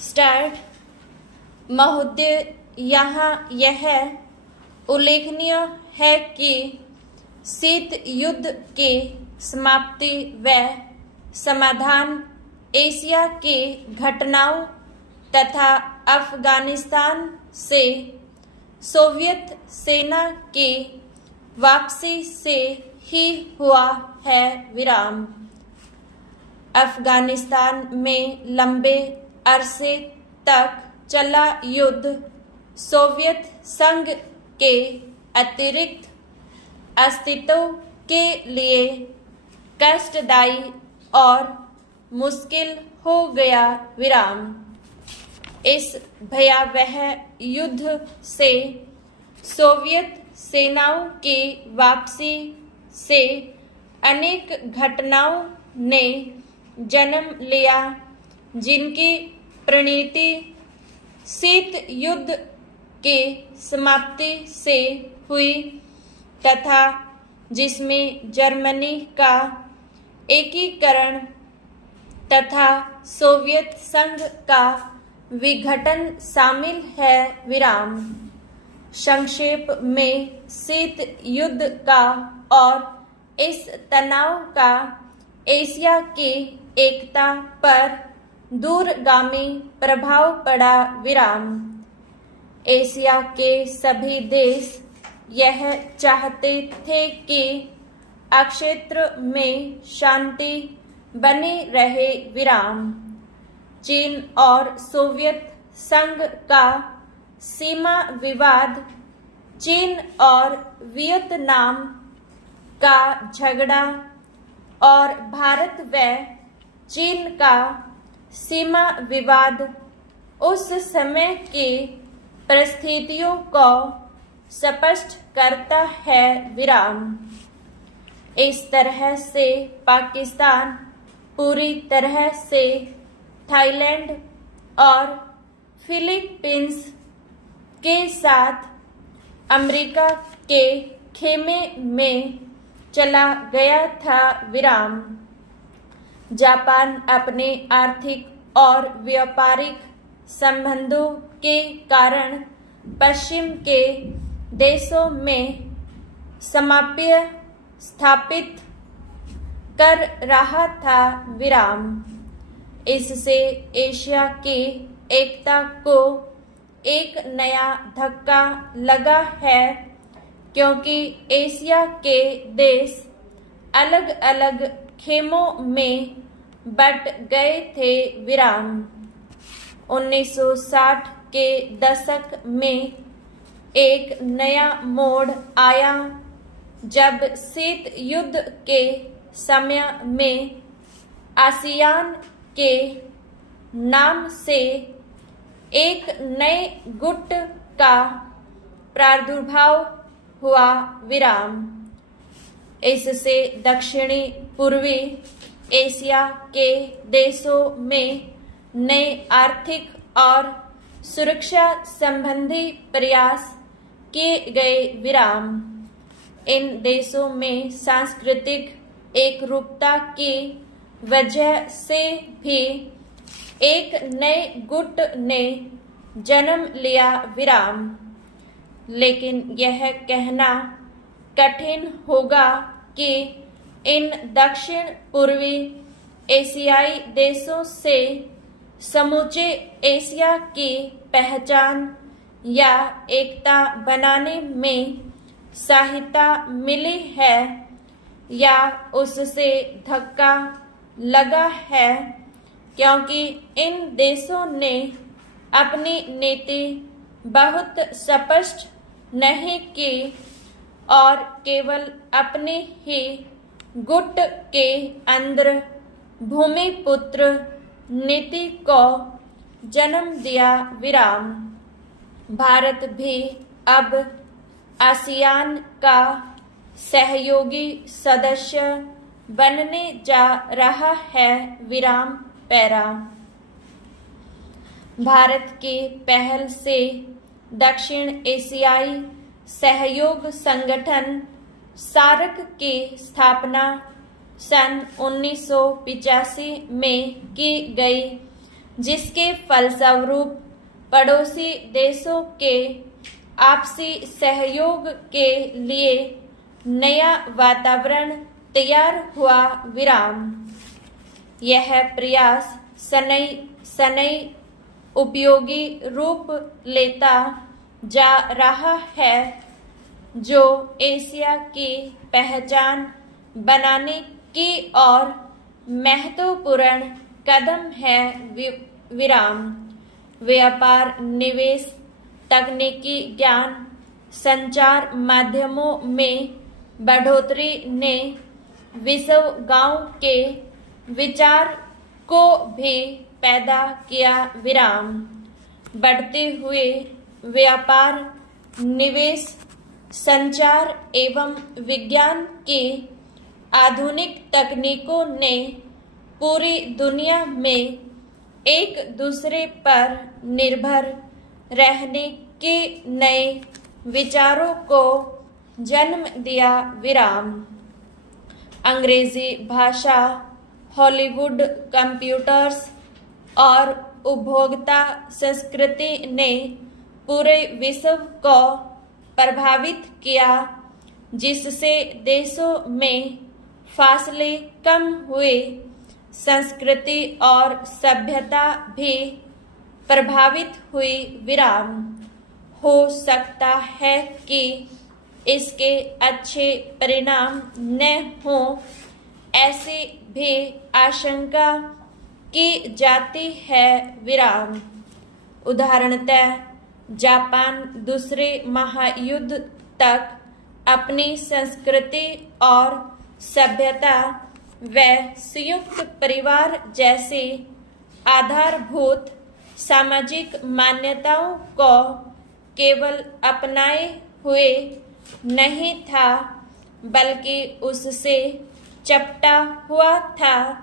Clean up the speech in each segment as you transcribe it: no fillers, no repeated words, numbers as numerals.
Start. महोदय, यहाँ यह उल्लेखनीय है कि शीत युद्ध के समाप्ति व समाधान एशिया के घटनाओं तथा अफगानिस्तान से सोवियत सेना की वापसी से ही हुआ है। विराम। अफगानिस्तान में लंबे अरसे तक चला युद्ध सोवियत संघ के अतिरिक्त अस्तित्व के लिए कष्टदायी और मुश्किल हो गया। विराम। इस भयावह युद्ध से सोवियत सेनाओं की वापसी से अनेक घटनाओं ने जन्म लिया, जिनकी परिणति शीत युद्ध की समाप्ति से हुई तथा जिसमें जर्मनी का एकीकरण तथा सोवियत संघ का विघटन शामिल है। विराम। संक्षेप में शीत युद्ध का और इस तनाव का एशिया की एकता पर दूरगामी प्रभाव पड़ा। विराम। एशिया के सभी देश यह चाहते थे कि अक्षेत्र में शांति बनी रहे। विराम। चीन और सोवियत संघ का सीमा विवाद, चीन और वियतनाम का झगड़ा और भारत व चीन का सीमा विवाद उस समय की परिस्थितियों को स्पष्ट करता है। विराम। इस तरह से पाकिस्तान पूरी तरह से थाईलैंड और फिलीपींस के साथ अमेरिका के खेमे में चला गया था। विराम। जापान अपने आर्थिक और व्यापारिक संबंधों के कारण पश्चिम के देशों में सामंजस्य स्थापित कर रहा था। विराम। इससे एशिया की एकता को एक नया धक्का लगा है, क्योंकि एशिया के देश अलग अलग खेमों में बट गए थे। विराम। 1960 के दशक में एक नया मोड़ आया, जब शीत युद्ध के समय में आसियान के नाम से एक नए गुट का प्रादुर्भाव हुआ। विराम। इससे दक्षिणी पूर्वी एशिया के देशों में नए आर्थिक और सुरक्षा संबंधी प्रयास किए गए। विराम। इन देशों में सांस्कृतिक एकरूपता की वजह से भी एक नए गुट ने जन्म लिया। विराम। लेकिन यह कहना कठिन होगा कि इन दक्षिण पूर्वी एशियाई देशों से समूचे एशिया की पहचान या एकता बनाने में सहायता मिली है या उससे धक्का लगा है, क्योंकि इन देशों ने अपनी नीति बहुत स्पष्ट नहीं की और केवल अपने ही गुट के अंदर भूमिपुत्र नीति को जन्म दिया। विराम। भारत भी अब आसियान का सहयोगी सदस्य बनने जा रहा है। विराम। पैरा। भारत की पहल से दक्षिण एशियाई सहयोग संगठन सार्क की स्थापना सन 1985 में की गई, जिसके फलस्वरूप पड़ोसी देशों के आपसी सहयोग के लिए नया वातावरण तैयार हुआ। यह प्रयास शनै उपयोगी रूप लेता जा रहा है, जो एशिया की पहचान बनाने की ओर महत्वपूर्ण कदम है। व्यापार, निवेश, तकनीकी ज्ञान, संचार माध्यमों में बढ़ोतरी ने विश्व गांव के विचार को भी पैदा किया। बढ़ते हुए व्यापार, निवेश, संचार एवं विज्ञान की आधुनिक तकनीकों ने पूरी दुनिया में एक दूसरे पर निर्भर रहने के नए विचारों को जन्म दिया। अंग्रेजी भाषा, हॉलीवुड, कंप्यूटर्स और उपभोक्ता संस्कृति ने पूरे विश्व को प्रभावित किया, जिससे देशों में फासले कम हुए। संस्कृति और सभ्यता भी प्रभावित हुई। हो सकता है कि इसके अच्छे परिणाम न हों, ऐसी भी आशंका की जाती है। उदाहरणतः जापान दूसरे महायुद्ध तक अपनी संस्कृति और सभ्यता व संयुक्त परिवार जैसी आधारभूत सामाजिक मान्यताओं को केवल अपनाए हुए नहीं था, बल्कि उससे चपटा हुआ था।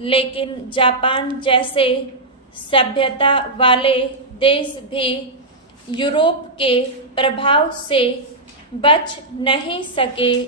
लेकिन जापान जैसे सभ्यता वाले देश भी यूरोप के प्रभाव से बच नहीं सके।